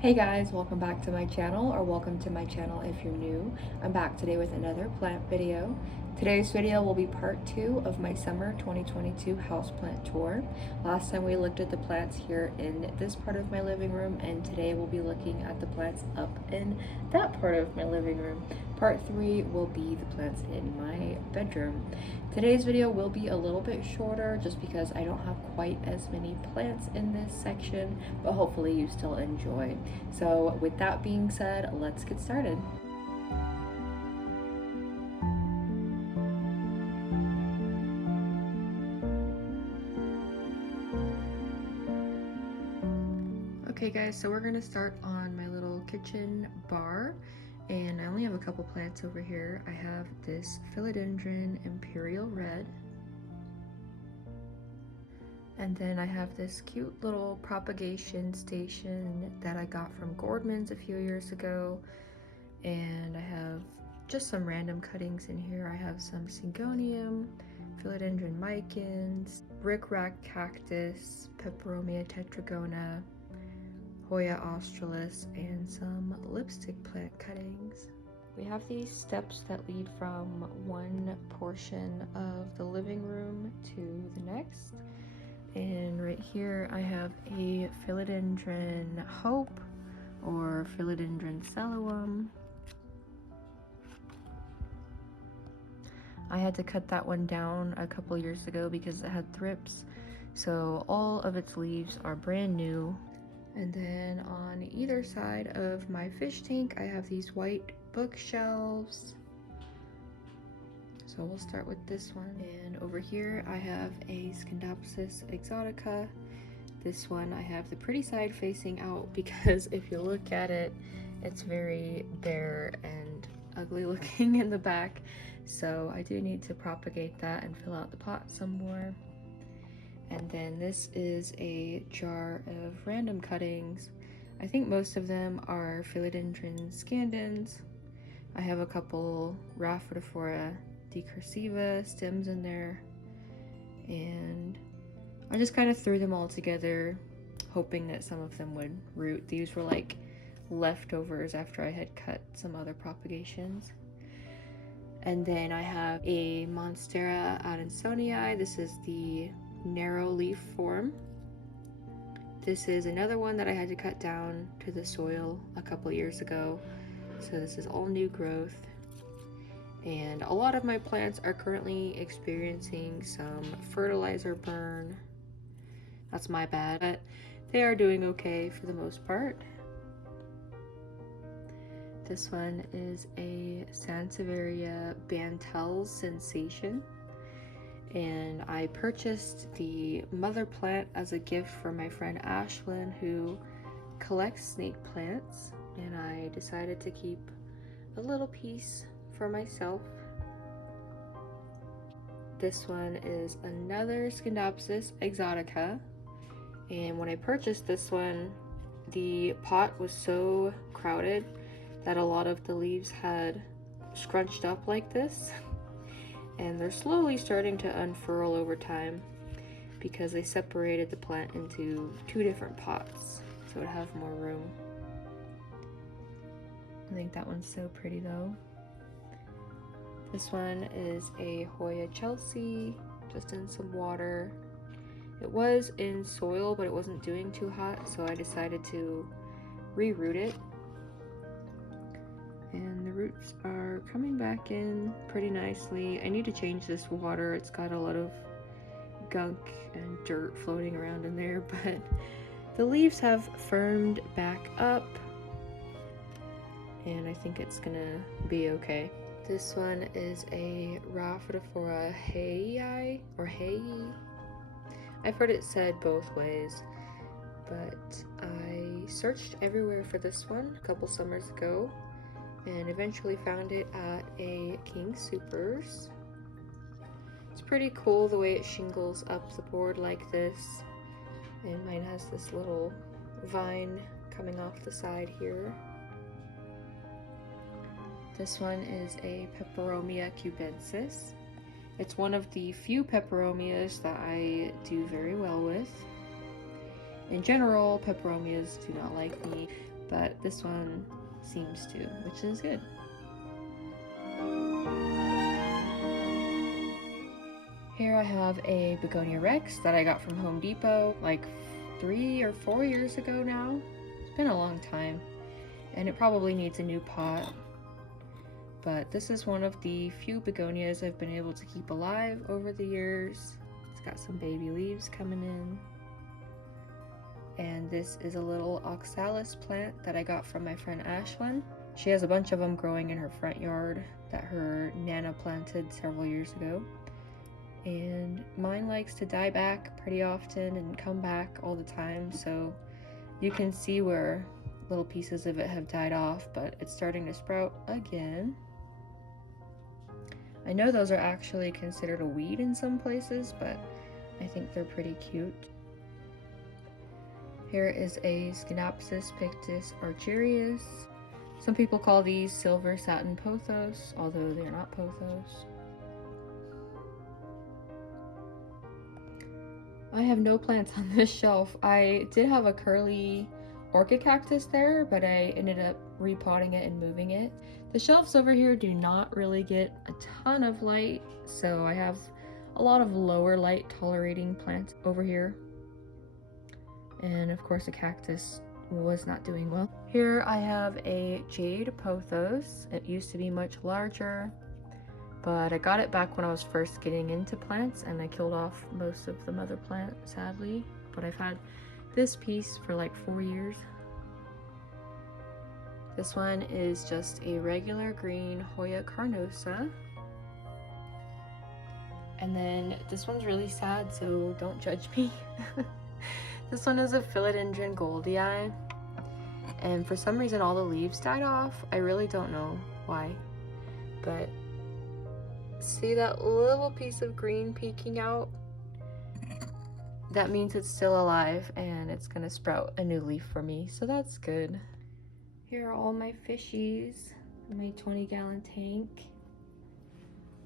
Hey guys, welcome back to my channel, or welcome to my channel if you're new. I'm back today with another plant video. Today's video will be part 2 of my summer 2022 houseplant tour. Last time we looked at the plants here in this part of my living room, and today we'll be looking at the plants up in that part of my living room. Part 3 will be the plants in my bedroom. Today's video will be a little bit shorter just because I don't have quite as many plants in this section, but hopefully you still enjoy. So with that being said, let's get started. Okay guys, so we're gonna start on my little kitchen bar, and I only have a couple plants over here. I have this Philodendron Imperial Red, and then I have this cute little propagation station that I got from Gordman's a few years ago, and I have just some random cuttings in here. I have some Syngonium, Philodendron Micans, Rickrack Cactus, Peperomia Tetragona, Hoya Australis, and some lipstick plant cuttings. We have these steps that lead from one portion of the living room to the next. And right here I have a Philodendron Hope, or Philodendron Cellulum. I had to cut that one down a couple years ago because it had thrips, so all of its leaves are brand new. And then on either side of my fish tank, I have these white bookshelves. So we'll start with this one. And over here I have a Skindapsis exotica. This one I have the pretty side facing out because if you look at it, it's very bare and ugly looking in the back. So I do need to propagate that and fill out the pot some more. And then this is a jar of random cuttings. I think most of them are Philodendron scandens. I have a couple Rhaphidophora decursiva stems in there, and I just kind of threw them all together, hoping that some of them would root. These were like leftovers after I had cut some other propagations. And then I have a Monstera Adansonii. This is the narrow leaf form. This is another one that I had to cut down to the soil a couple years ago. So this is all new growth. And a lot of my plants are currently experiencing some fertilizer burn. That's my bad, but they are doing okay for the most part. This one is a Sansevieria Bantal sensation, and I purchased the mother plant as a gift for my friend Ashlyn, who collects snake plants, and I decided to keep a little piece for myself. This one is another Skindapsis exotica, and when I purchased this one, the pot was so crowded that a lot of the leaves had scrunched up like this, and they're slowly starting to unfurl over time because they separated the plant into 2 different pots so it'd have more room. I think that one's so pretty though. This one is a Hoya Chelsea, just in some water. It was in soil, but it wasn't doing too hot, so I decided to reroot it. And the roots are coming back in pretty nicely. I need to change this water. It's got a lot of gunk and dirt floating around in there, but the leaves have firmed back up, and I think it's gonna be okay. This one is a Rhaphidophora Heyi, or Heyi. I've heard it said both ways, but I searched everywhere for this one a couple summers ago and eventually found it at a King Soopers. It's pretty cool the way it shingles up the board like this, and mine has this little vine coming off the side here. This one is a Peperomia Cubensis. It's one of the few peperomias that I do very well with. In general, peperomias do not like me, but this one seems to, which is good. Here I have a Begonia Rex that I got from Home Depot like 3 or 4 years ago now. It's been a long time, and it probably needs a new pot. But this is one of the few begonias I've been able to keep alive over the years. It's got some baby leaves coming in. And this is a little Oxalis plant that I got from my friend Ashlyn. She has a bunch of them growing in her front yard that her Nana planted several years ago. And mine likes to die back pretty often and come back all the time, so you can see where little pieces of it have died off, but it's starting to sprout again. I know those are actually considered a weed in some places, but I think they're pretty cute. Here is a Skindapsis pictus argyrius. Some people call these silver satin pothos, although they're not pothos. I have no plants on this shelf. I did have a curly orchid cactus there, but I ended up repotting it and moving it. The shelves over here do not really get a ton of light, so I have a lot of lower light tolerating plants over here. And of course a cactus was not doing well. Here I have a Jade Pothos. It used to be much larger, but I got it back when I was first getting into plants, and I killed off most of the mother plant, sadly. But I've had this piece for like 4 years. This one is just a regular green Hoya Carnosa. And then this one's really sad, so don't judge me. This one is a Philodendron Goldii, and for some reason all the leaves died off. I really don't know why, but see that little piece of green peeking out? That means it's still alive and it's gonna sprout a new leaf for me, so that's good. Here are all my fishies in my 20-gallon tank.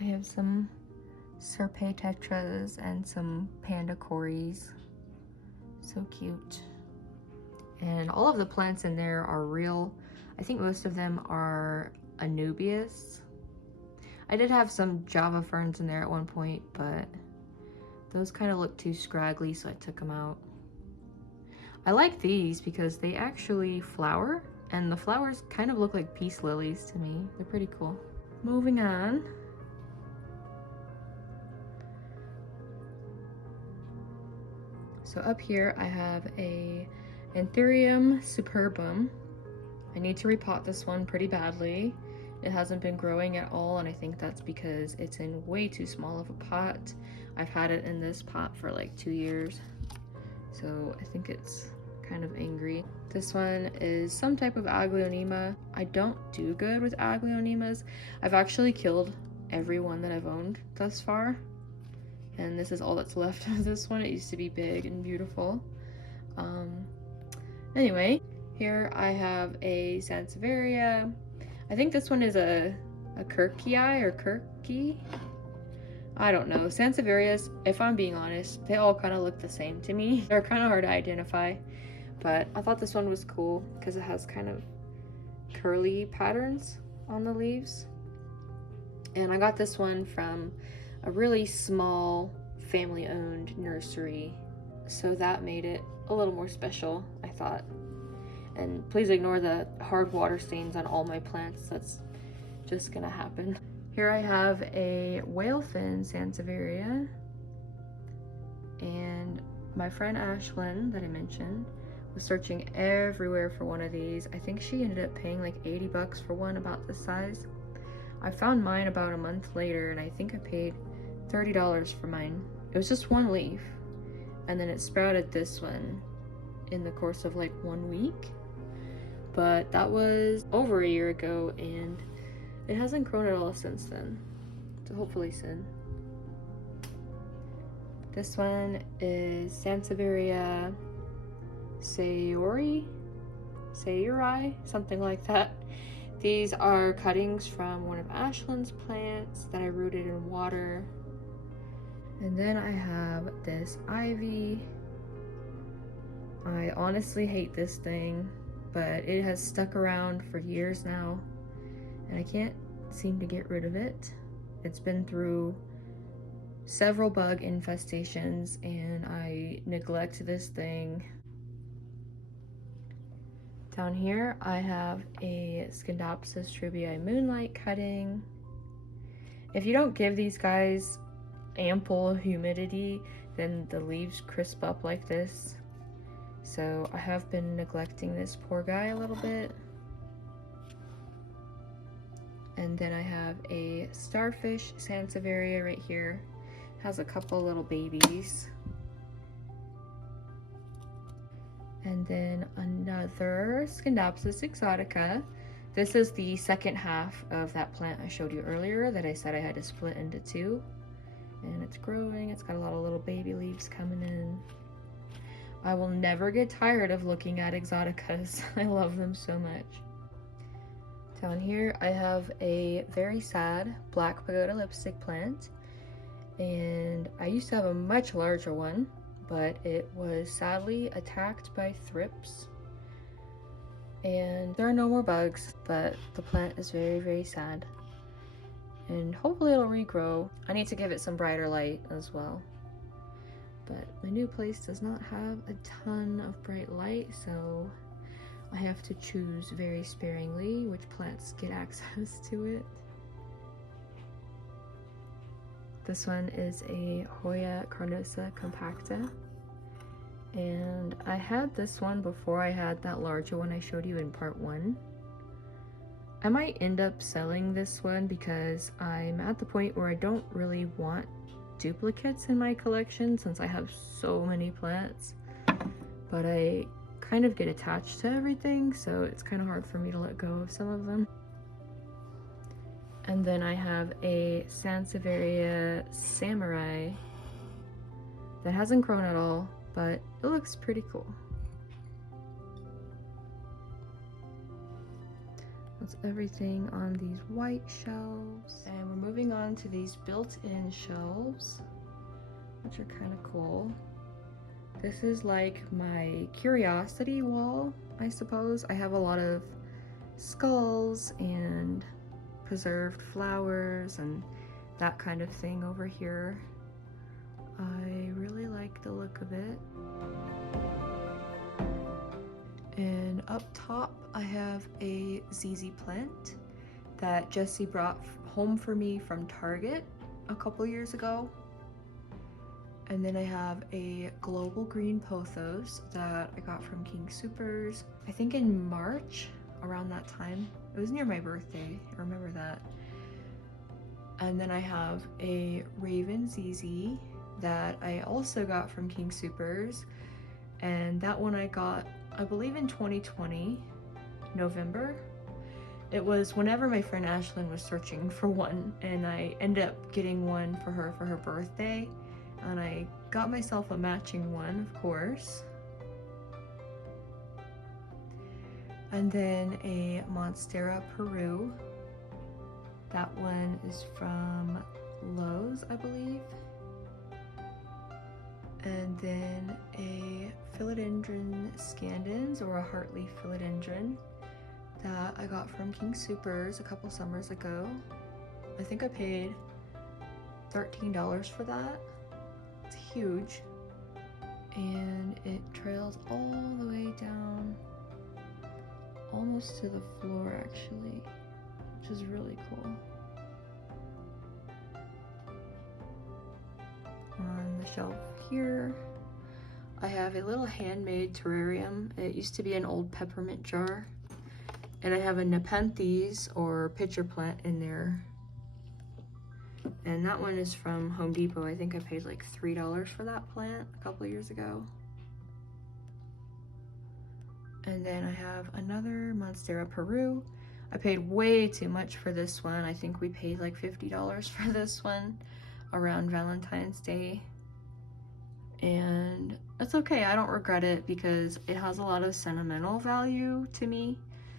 I have some Serpent tetras and some panda cories. So cute. And all of the plants in there are real. I think most of them are Anubias. I did have some Java ferns in there at one point, but those kind of look too scraggly, so I took them out. I like these because they actually flower, and the flowers kind of look like peace lilies to me. They're pretty cool. Moving on. So up here I have a Ethereum Superbum. I need to repot this one pretty badly. It hasn't been growing at all, and I think that's because it's in way too small of a pot. I've had it in this pot for like 2 years, so I think it's kind of angry. This one is some type of Aglaonema. I don't do good with Aglaonemas. I've actually killed every one that I've owned thus far, and this is all that's left of this one. It used to be big and beautiful. Anyway, here I have a Sansevieria. I think this one is a Kirkii or Kirky. I don't know. Sansevierias, if I'm being honest, they all kind of look the same to me. They're kind of hard to identify, but I thought this one was cool because it has kind of curly patterns on the leaves. And I got this one from a really small family-owned nursery, so that made it a little more special, I thought. And please ignore the hard water stains on all my plants. That's just gonna happen. Here I have a Fin Sansevieria, and my friend Ashlyn that I mentioned was searching everywhere for one of these. I think she ended up paying like 80 bucks for one about this size. I found mine about a month later, and I think I paid $30 for mine. It was just one leaf, and then it sprouted this one in the course of like 1 week. But that was over a year ago, and it hasn't grown at all since then, so hopefully soon. This one is Sansevieria Sayori, something like that. These are cuttings from one of Ashlyn's plants that I rooted in water. And then I have this ivy. I honestly hate this thing. but it has stuck around for years now, and I can't seem to get rid of it. It's been through several bug infestations, and I neglect this thing. Down here, I have a Skindapsis trubii Moonlight cutting. If you don't give these guys ample humidity, then the leaves crisp up like this. So I have been neglecting this poor guy a little bit. And then I have a Starfish Sansevieria right here. It has a couple little babies. And then another Skindapsis exotica. This is the second half of that plant I showed you earlier that I said I had to split into two. And it's growing. It's got a lot of little baby leaves coming in. I will never get tired of looking at exoticas. I love them so much. Down here I have a very sad black pagoda lipstick plant. And I used to have a much larger one, but it was sadly attacked by thrips. And there are no more bugs, but the plant is very, very sad. And hopefully it'll regrow. I need to give it some brighter light as well. But my new place does not have a ton of bright light, so I have to choose very sparingly which plants get access to it. This one is a Hoya Carnosa Compacta. And I had this one before I had that larger one I showed you in part 1. I might end up selling this one because I'm at the point where I don't really want duplicates in my collection since I have so many plants. But I kind of get attached to everything, so it's kind of hard for me to let go of some of them. And then I have a Sansevieria Samurai that hasn't grown at all, but it looks pretty cool. That's everything on these white shelves. And we're moving on to these built-in shelves, which are kind of cool. This is like my curiosity wall, I suppose. I have a lot of skulls and preserved flowers and that kind of thing over here. I really like the look of it. And up top I have a ZZ plant that Jessie brought home for me from Target a couple years ago. And then I have a global green pothos that I got from King Soopers, I think in March, around that time. It was near my birthday, I remember that. And then I have a Raven ZZ that I also got from King Soopers, and that one I got, I believe, in 2020, November. It was whenever my friend Ashlyn was searching for one, and I ended up getting one for her birthday, and I got myself a matching one, of course. And then a Monstera Peru. That one is from Lowe's, I believe. And then a Philodendron Scandens, or a heartleaf philodendron, that I got from King Soopers a couple summers ago. I think I paid $13 for that. It's huge. And it trails all the way down, almost to the floor actually, which is really cool. On the shelf here, I have a little handmade terrarium. It used to be an old peppermint jar. And I have a Nepenthes, or pitcher plant, in there. And that one is from Home Depot. I think I paid like $3 for that plant a couple years ago. And then I have another Monstera Peru. I paid way too much for this one. I think we paid like $50 for this one around Valentine's Day. And that's okay, I don't regret it because it has a lot of sentimental value to me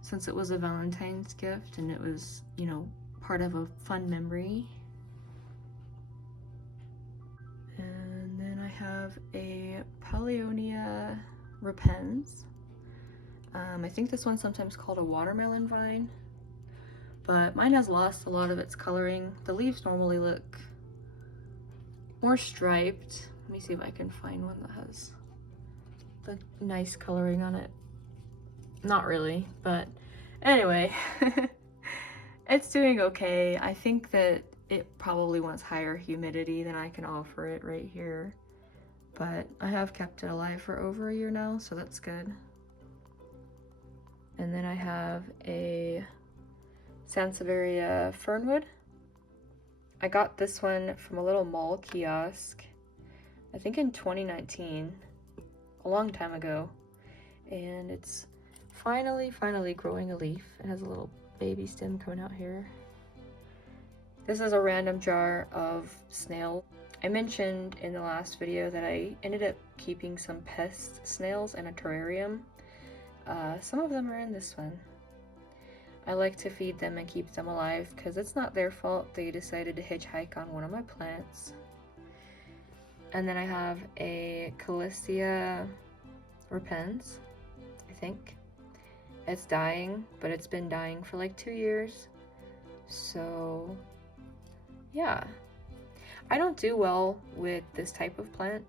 since it was a Valentine's gift and it was, you know, part of a fun memory. And then I have a Polyonia Repenz. I think this one's sometimes called a watermelon vine, but mine has lost a lot of its coloring. The leaves normally look more striped. Let me see if I can find one that has the nice coloring on it. Not really, but anyway, it's doing okay. I think that it probably wants higher humidity than I can offer it right here, but I have kept it alive for over a year now, so that's good. And then I have a Sansevieria Fernwood. I got this one from a little mall kiosk, I think in 2019, a long time ago, and it's finally growing a leaf. It has a little baby stem coming out here. This is a random jar of snail. I mentioned in the last video that I ended up keeping some pest snails in a terrarium. Some of them are in this one. I like to feed them and keep them alive because it's not their fault they decided to hitchhike on one of my plants. And then I have a Calycea Repens, I think. It's dying, but it's been dying for like 2 years. So yeah, I don't do well with this type of plant.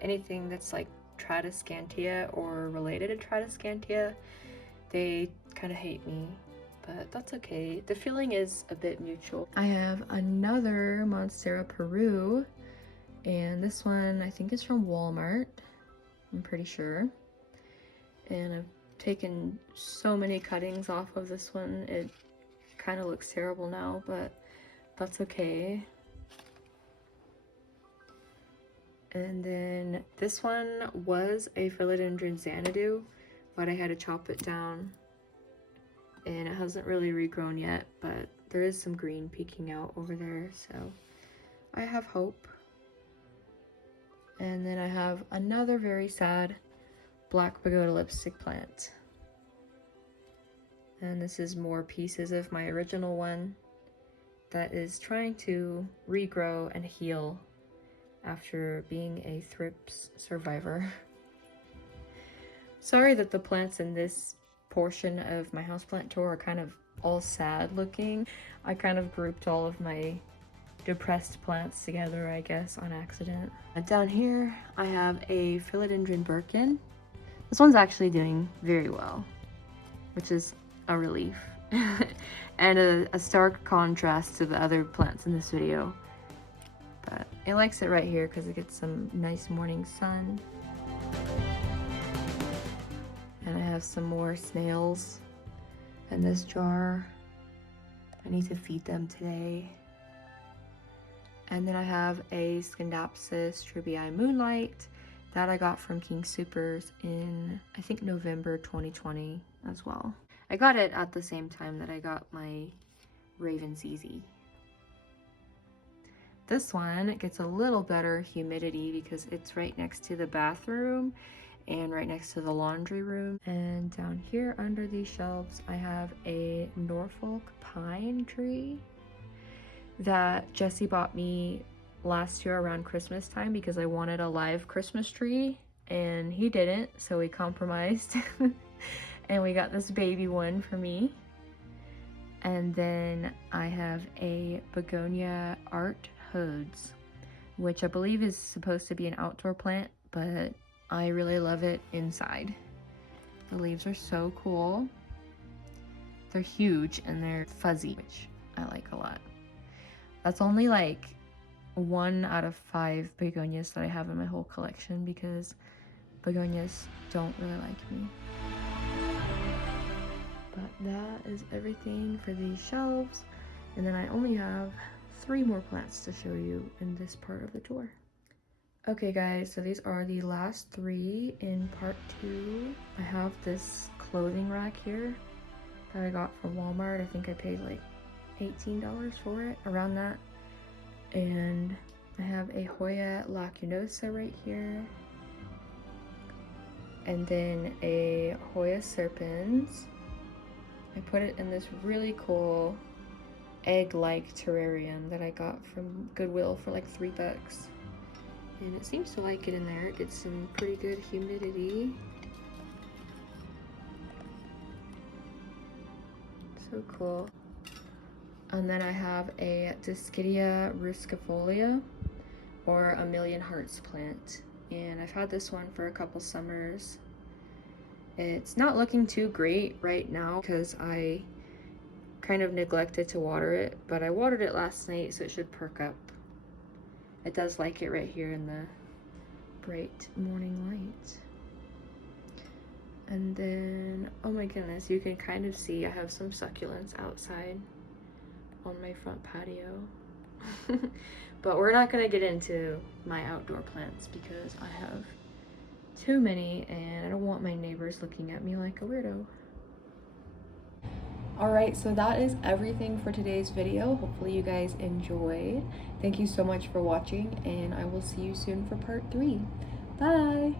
Anything that's like Tradescantia or related to Tradescantia, they kind of hate me, but that's okay. The feeling is a bit mutual. I have another Monstera Peru, and this one I think is from Walmart, I'm pretty sure. And I've taken so many cuttings off of this one. It kind of looks terrible now, but that's okay. And then this one was a Philodendron Xanadu, but I had to chop it down, and it hasn't really regrown yet, but there is some green peeking out over there, so I have hope. And then I have another very sad black pagoda lipstick plant, and this is more pieces of my original one that is trying to regrow and heal after being a thrips survivor. Sorry that the plants in this portion of my houseplant tour are kind of all sad looking. I kind of grouped all of my depressed plants together, I guess, on accident. Down here I have a Philodendron Birkin. This one's actually doing very well, which is a relief. And a stark contrast to the other plants in this video. But it likes it right here because it gets some nice morning sun. And I have some more snails in this jar. I need to feed them today. And then I have a Skindapsis tribii Moonlight that I got from King Supers in, I think, November 2020 as well. I got it at the same time that I got my Raven ZZ. This one gets a little better humidity because it's right next to the bathroom and right next to the laundry room. And down here under these shelves, I have a Norfolk pine tree that Jesse bought me last year around Christmas time because I wanted a live Christmas tree and he didn't, so we compromised. And we got this baby one for me. And then I have a Begonia Art Hoods, which I believe is supposed to be an outdoor plant, but I really love it inside. The leaves are so cool. They're huge and they're fuzzy, which I like a lot. That's only like 1 out of 5 begonias that I have in my whole collection because begonias don't really like me. But that is everything for these shelves. And then I only have 3 more plants to show you in this part of the tour. Okay guys, so these are the last 3 in part 2. I have this clothing rack here that I got from Walmart. I think I paid like $18 for it, around that. And I have a Hoya Lacunosa right here. And then a Hoya Serpent. I put it in this really cool egg-like terrarium that I got from Goodwill for like $3. And it seems to like it in there. It gets some pretty good humidity. So cool. And then I have a Dischidia Ruskifolia, or a Million Hearts plant. And I've had this one for a couple summers. It's not looking too great right now because I kind of neglected to water it, but I watered it last night, so it should perk up. It does like it right here in the bright morning light. And then, oh my goodness, you can kind of see I have some succulents outside on my front patio. But we're not gonna get into my outdoor plants because I have too many and I don't want my neighbors looking at me like a weirdo. Alright, so that is everything for today's video. Hopefully you guys enjoyed. Thank you so much for watching, and I will see you soon for part 3. Bye!